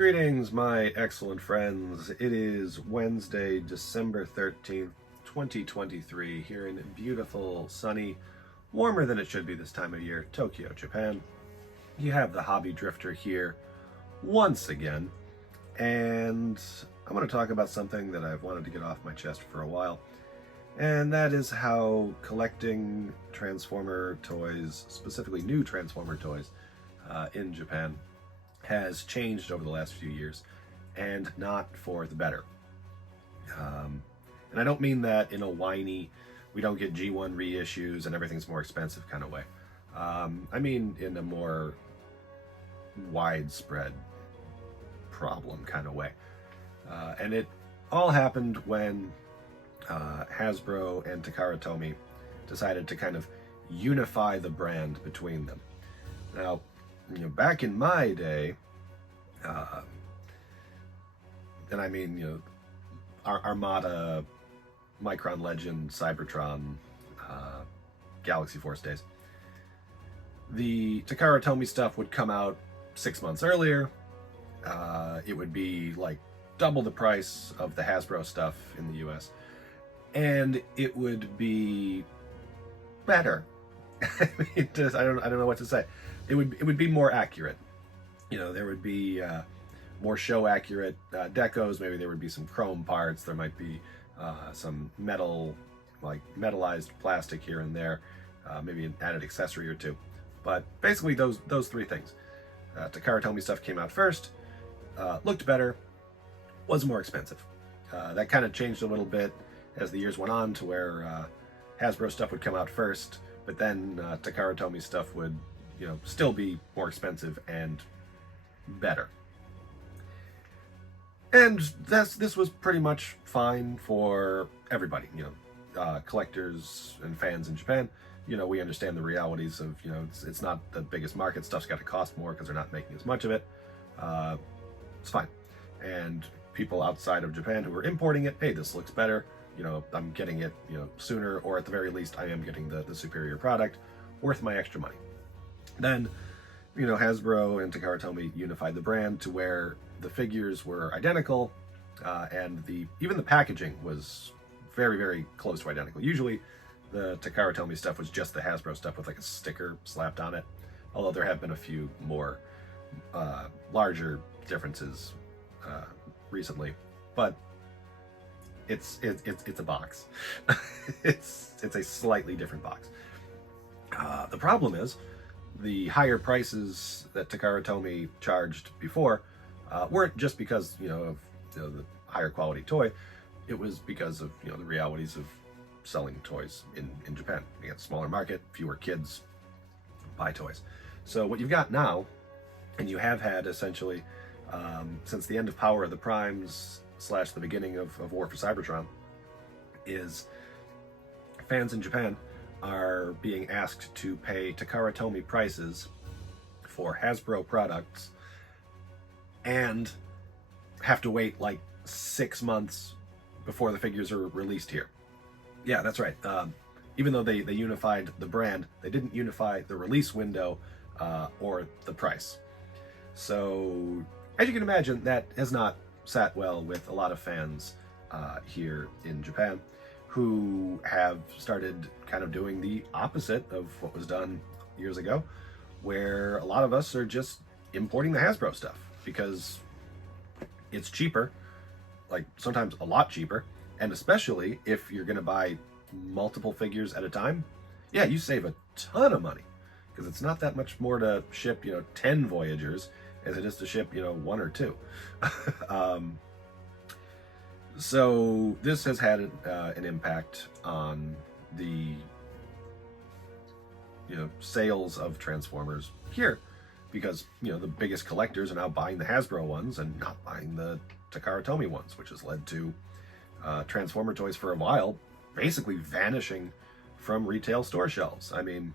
Greetings, my excellent friends. It is Wednesday, December 13th, 2023, here in beautiful, sunny, warmer than it should be this time of year, Tokyo, Japan. You have the Hobby Drifter here once again, and I'm going to talk about something that I've wanted to get off my chest for a while, and that is how collecting Transformer toys, specifically new Transformer toys, in Japan, has changed over the last few years, and not for the better. And I don't mean that in a whiny, we don't get G1 reissues and everything's more expensive kind of way. I mean in a more widespread problem kind of way. And it all happened when Hasbro and Takara Tomy decided to kind of unify the brand between them. Now, back in my day, and I mean, Armada, Micron Legend, Cybertron, Galaxy Force days, the Takara Tomy stuff would come out 6 months earlier. It would be like double the price of the Hasbro stuff in the US, and it would be better. I mean, I don't know what to say. It would be more accurate. There would be more show accurate decos. Maybe there would be some chrome parts. There might be some metal, like metallized plastic here and there. Maybe an added accessory or two. But basically those three things. Takara Tomy stuff came out first, looked better, was more expensive. That kind of changed a little bit as the years went on to where Hasbro stuff would come out first, but then Takara Tomy stuff would still be more expensive and better. And this was pretty much fine for everybody, collectors and fans in Japan. We understand the realities of, it's not the biggest market. Stuff's got to cost more because they're not making as much of it. It's fine. And people outside of Japan who are importing it, hey, this looks better. I'm getting it, sooner, or at the very least, I am getting the superior product, worth my extra money. Then, Hasbro and Takara Tomy unified the brand to where the figures were identical, and even the packaging was very, very close to identical. Usually, the Takara Tomy stuff was just the Hasbro stuff with like a sticker slapped on it, although there have been a few more larger differences recently. But it's a box. it's a slightly different box. The problem is the higher prices that Takara Tomy charged before weren't just because of the higher quality toy. It was because of the realities of selling toys in Japan. You get a smaller market, fewer kids buy toys. So what you've got now, and you have had essentially since the end of Power of the Primes / the beginning of War for Cybertron, is fans in Japan are being asked to pay Takara Tomy prices for Hasbro products and have to wait like 6 months before the figures are released here. Yeah, that's right. Even though they unified the brand, they didn't unify the release window or the price. So, as you can imagine, that has not sat well with a lot of fans here in Japan, who have started kind of doing the opposite of what was done years ago, where a lot of us are just importing the Hasbro stuff because it's cheaper, like sometimes a lot cheaper, and especially if you're going to buy multiple figures at a time, yeah, you save a ton of money because it's not that much more to ship 10 Voyagers as it is to ship 1 or 2. So this has had an impact on the sales of Transformers here, because the biggest collectors are now buying the Hasbro ones and not buying the Takara Tomy ones, which has led to Transformer toys for a while basically vanishing from retail store shelves. I mean,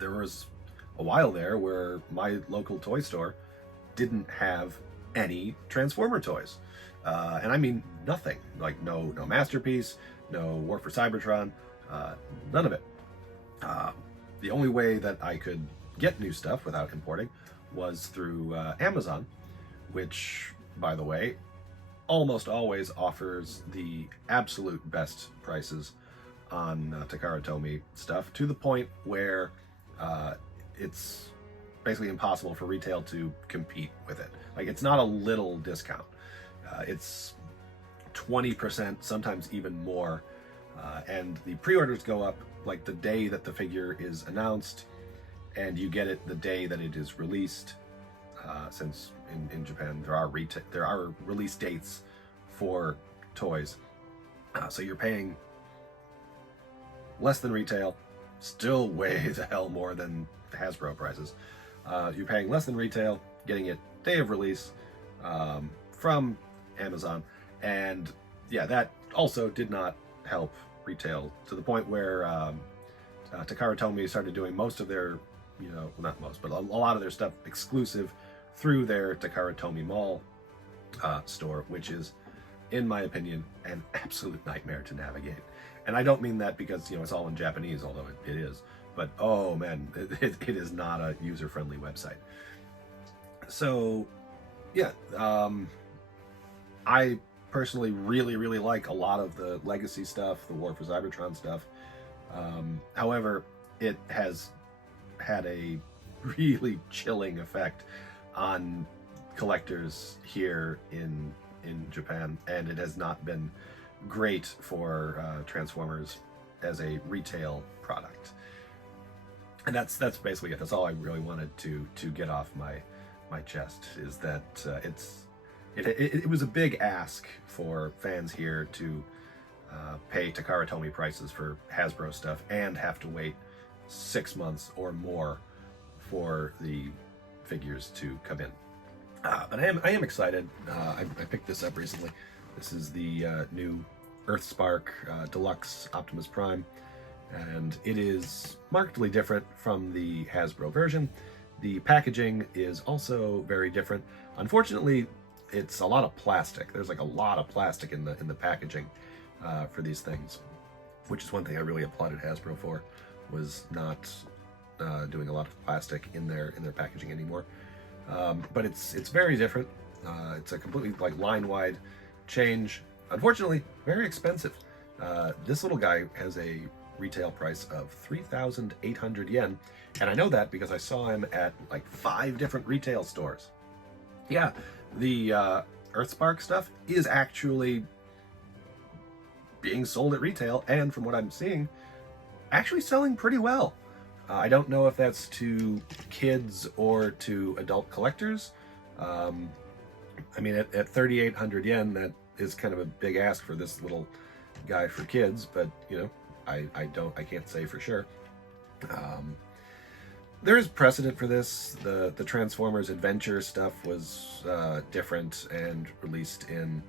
there was a while there where my local toy store didn't have any Transformer toys. And I mean nothing, like no Masterpiece, no War for Cybertron, none of it. The only way that I could get new stuff without importing was through Amazon, which, by the way, almost always offers the absolute best prices on Takara Tomy stuff, to the point where it's basically impossible for retail to compete with it. Like, it's not a little discount. It's 20%, sometimes even more. And the pre-orders go up like the day that the figure is announced, and you get it the day that it is released. Since in Japan there are release dates for toys, so you're paying less than retail, still way the hell more than Hasbro prices. You're paying less than retail, getting it day of release from Amazon, and yeah, that also did not help retail, to the point where Takara Tomy started doing most of their, not most, but a lot of their stuff exclusive through their Takara Tomy Mall store, which is, in my opinion, an absolute nightmare to navigate. And I don't mean that because, it's all in Japanese, although it is. But, oh man, it is not a user-friendly website. So, yeah, I personally really, really like a lot of the Legacy stuff, the War for Cybertron stuff. However, it has had a really chilling effect on collectors here in Japan, and it has not been great for Transformers as a retail product. And that's basically it. That's all I really wanted to get off my chest, is that it was a big ask for fans here to pay Takara Tomy prices for Hasbro stuff and have to wait 6 months or more for the figures to come in. But I am excited. I picked this up recently. This is the new Earthspark Deluxe Optimus Prime, and it is markedly different from the Hasbro version. The packaging is also very different. Unfortunately, it's a lot of plastic. There's like a lot of plastic in the packaging for these things, which is one thing I really applauded Hasbro for, was not doing a lot of plastic in their packaging anymore. But it's very different. It's a completely line-wide change. Unfortunately, very expensive. This little guy has a retail price of 3,800 yen, and I know that because I saw him at 5 different retail stores. Yeah, the Earthspark stuff is actually being sold at retail, and from what I'm seeing, actually selling pretty well. I don't know if that's to kids or to adult collectors. I mean, at 3,800 yen, that is kind of a big ask for this little guy for kids, but I can't say for sure. There is precedent for this. The Transformers Adventure stuff was different and released in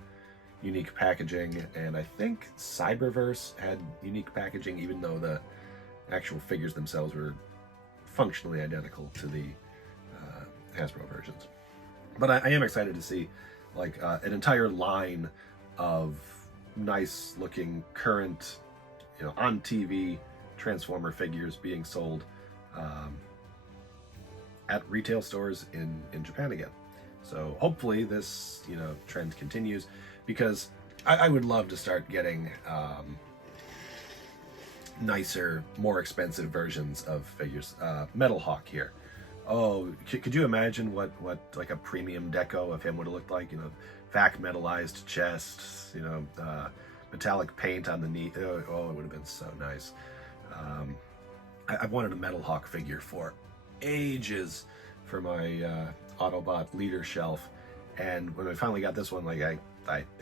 unique packaging, and I think Cyberverse had unique packaging, even though the actual figures themselves were functionally identical to the Hasbro versions. But I am excited to see an entire line of nice looking current, on TV Transformer figures being sold at retail stores in Japan again. So hopefully this trend continues, because I would love to start getting nicer, more expensive versions of figures. Metal Hawk here. Oh, could you imagine what a premium deco of him would have looked like? Vac metallized chest, metallic paint on the knee. Oh, it would have been so nice. I've wanted a Metal Hawk figure for ages for my Autobot leader shelf, and when I finally got this one, I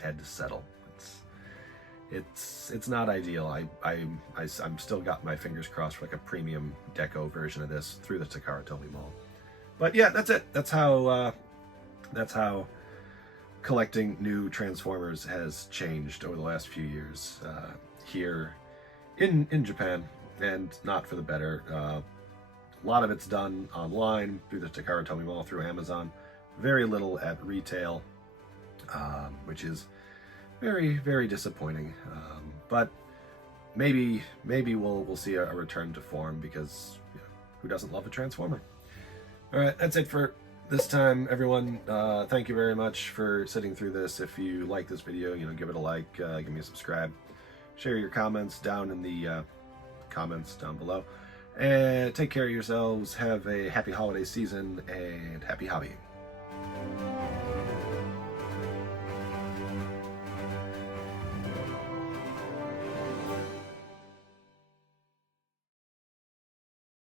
had to settle. It's not ideal. I'm still got my fingers crossed for a premium deco version of this through the Takara Tomy Mall. But yeah, that's it. That's how collecting new Transformers has changed over the last few years here in Japan, and not for the better. A lot of it's done online through the Takara Tomy Mall, through Amazon. Very little at retail, which is very, very disappointing. But maybe we'll see a return to form, because who doesn't love a Transformer? All right, that's it for this time, everyone, thank you very much for sitting through this. If you like this video, give it a like, give me a subscribe, share your comments down in the comments down below, and take care of yourselves. Have a happy holiday season and happy hobbying.